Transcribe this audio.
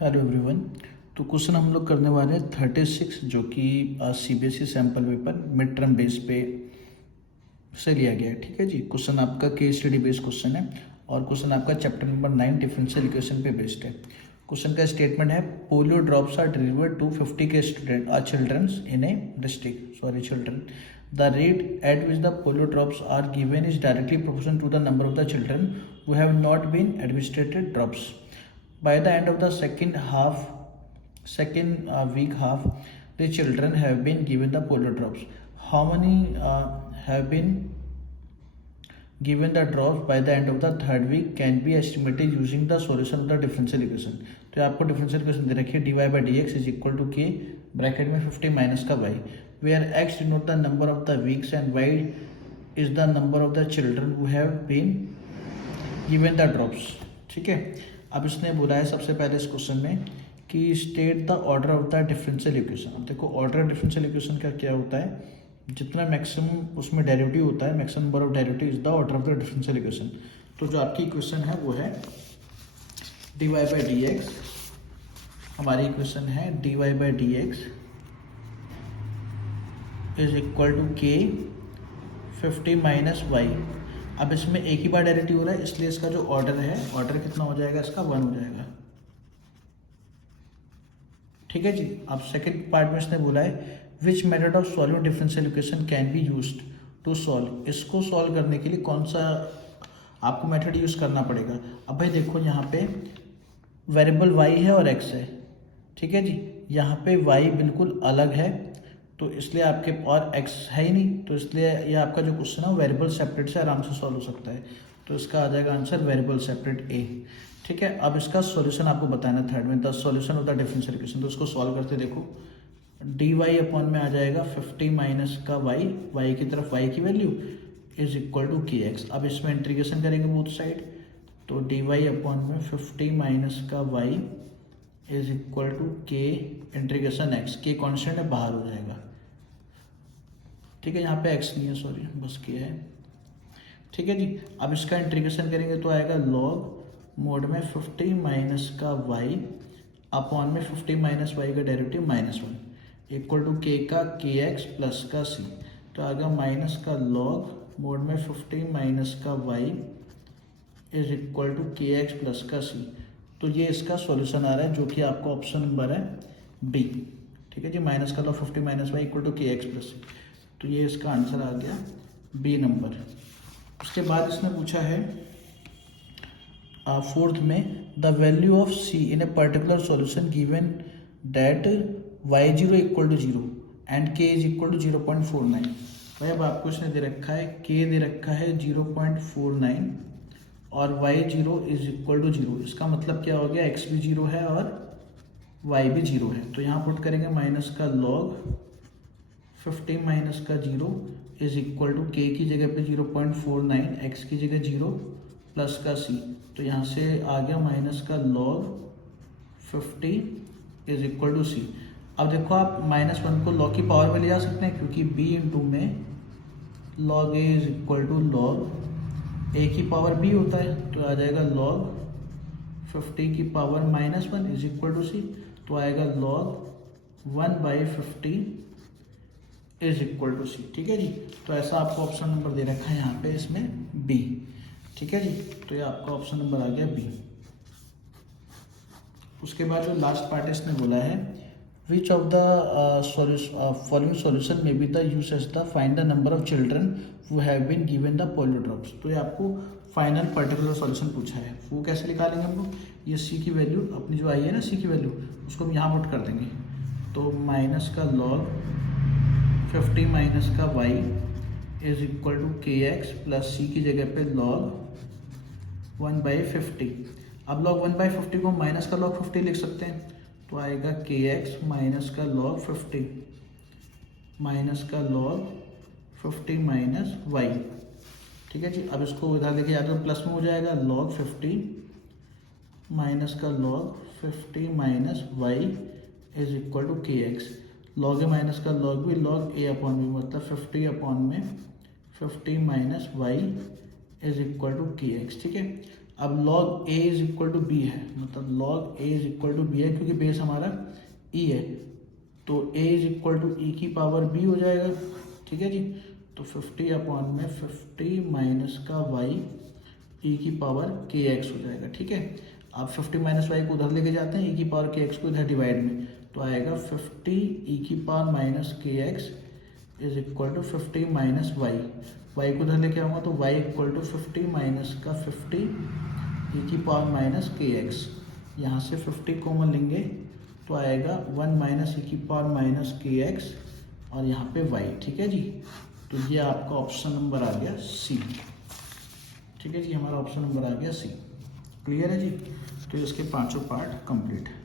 Hello everyone. तो question हम लोग करने वाले हैं 36 जो कि CBSE sample paper mid term base पे से लिया गया है। ठीक है जी। क्वेश्चन आपका केस स्टडी बेस्ड क्वेश्चन है और क्वेश्चन आपका चैप्टर नंबर 9 डिफरेंशियल इक्वेशन पे बेस्ड है। क्वेश्चन का स्टेटमेंट है polio drops are delivered to 50 K student childrens in a district children the rate at which the polio drops are given is directly proportional to the number of the children who have not been administered drops by the end of the second week half, the children have been given the polio drops. How many have been given the drops by the end of the third week can be estimated using the solution of the differential equation. तो आपको differential equation दे रखी है dy by dx is equal to K bracket में 50 minus का y where x denote the number of the weeks and y is the number of the children who have been given the drops. ठीक है। अब इसने बोला है सबसे पहले इस क्वेश्चन में कि state the order of the differential equation. अब देखो ऑर्डर ऑफ डिफरेंशियल इक्वेशन का क्या होता है, जितना मैक्सिमम उसमें डेरिवेटिव होता है, maximum number of derivative is the order of the differential equation. तो जो आपकी इक्वेशन है वो है dy बाई dx। हमारी इक्वेशन है dy by dx is equal to K 50 minus Y. अब इसमें एक ही बार डेरिवेटिव हो रहा है इसलिए इसका जो ऑर्डर है, ऑर्डर कितना हो जाएगा, इसका 1 हो जाएगा। ठीक है जी। अब सेकंड पार्ट में इसने बोला है which method of solving differential equation can be used to solve. इसको सॉल्व करने के लिए कौन सा आपको मेथड यूज करना पड़ेगा। अब भाई देखो यहाँ पे वेरिएबल y है और x है। ठीक है जी। यहाँ पे y बिल्कुल अलग है तो इसलिए आपके और x है ही नहीं, तो इसलिए ये आपका जो क्वेश्चन है वेरिएबल सेपरेट से आराम से सॉल्व हो सकता है। तो इसका आ जाएगा आंसर वेरिएबल सेपरेट ए। ठीक है। अब इसका सॉल्यूशन आपको बताना थर्ड में the solution of the differential equation. तो इसको सॉल्व करते देखो डी वाई अपॉन में आ जाएगा 50 माइनस का वाई, वाई की तरफ वाई की value is equal to K x. अब इसमें इंटीग्रेशन करेंगे बोथ साइड तो डी वाई अपॉन में 50 माइनस का वाई इज इक्वल टू के इंटीग्रेशन एक्स। के कॉन्स्टेंट है बाहर हो जाएगा। ठीक है। यहाँ पे एक्स नहीं है, सॉरी, बस के है। ठीक है जी। अब इसका इंटीग्रेशन करेंगे तो आएगा लॉग मोड में 50 माइनस का वाई अपॉन में 50 माइनस वाई का डेरिवेटिव -1 इक्वल टू के का के एक्स प्लस का सी। तो आएगा माइनस का लॉग मोड में 50 माइनस का Y is equal to K X plus का सी। तो ये इसका सॉल्यूशन आ रहा है जो कि आपका ऑप्शन नंबर है बी। ठीक है जी। माइनस का log 50 minus Y equal to K X plus C. तो ये इसका आंसर आ गया बी नंबर। उसके बाद इसने पूछा है फोर्थ में the value of C in a particular solution given that y0 equal to 0 and k is equal to 0.49। भाई अब आपको इसने दे रखा है k दे रखा है 0.49 और y0 इज इक्वल टू 0। इसका मतलब क्या हो गया, x भी 0 है और y भी 0 है। तो यहाँ पुट करेंगे माइनस का लॉग 50 माइनस का 0 इज इक्वल टू के की जगह पे 0.49, x की जगह 0 प्लस का c। तो यहाँ से आ गया माइनस का log 50 is equal to c। अब देखो आप -1 को लॉग की पावर में ले जा सकते हैं क्योंकि b इंटू में log a is equal to log a की पावर b होता है। तो आ जाएगा लॉग 50 की power -1 is equal to c। तो आएगा log 1/50 is equal to C. ठीक है जी। तो ऐसा आपको ऑप्शन नंबर दे रखा है यहाँ पे इसमें बी। ठीक है जी। तो ये आपका ऑप्शन नंबर आ गया बी। उसके बाद जो लास्ट पार्ट इसने बोला है which of the following solution may be the use as the find the number of children who have been given the polio drops. तो ये आपको फाइनल पर्टिकुलर सॉल्यूशन पूछा है। वो कैसे निकालेंगे हम लोग, ये सी की वैल्यू अपनी जो आई है ना, सी की वैल्यू उसको हम यहाँ पुट कर देंगे। तो माइनस का लॉग 50 माइनस का y is equal to K X plus सी की जगह पे लॉग 1/50। अब लॉग 1/50 को माइनस का लॉग 50 लिख सकते हैं तो आएगा के एक्स माइनस का लॉग 50 माइनस का लॉग 50 माइनस y। ठीक है जी। अब इसको इधर लेके जाते प्लस में हो जाएगा लॉग 50 माइनस का log 50 minus y is equal to K X. Log A minus का लॉग भी लॉग ए अपॉन बी, मतलब 50 अपॉन में 50 minus Y is equal to K X. ठीक है। अब log a is equal to B है, मतलब log a is equal to B है क्योंकि बेस हमारा e है, तो a is equal to E की पावर b हो जाएगा। ठीक है जी, तो 50 अपॉन में 50 माइनस का y e की पावर के एक्स हो जाएगा। ठीक है, आप 50 माइनस वाई को उधर लेके जाते हैं, e की पावर के एक्स को इधर डिवाइड में, तो आएगा 50 e की power minus K X is equal to 50 minus Y. Y को उधर लेके आऊँगा तो y इक्वल टू 50 माइनस का 50 e की पावर माइनस के एक्स, यहाँ से 50 कॉमन लेंगे तो आएगा 1 माइनस e की पावर माइनस के एक्स और यहाँ पे y। ठीक है जी, तो ये आपका ऑप्शन नंबर आ गया सी। ठीक है जी, हमारा ऑप्शन नंबर आ गया सी। क्लियर है जी, तो इसके पांचों पार्ट कंप्लीट है।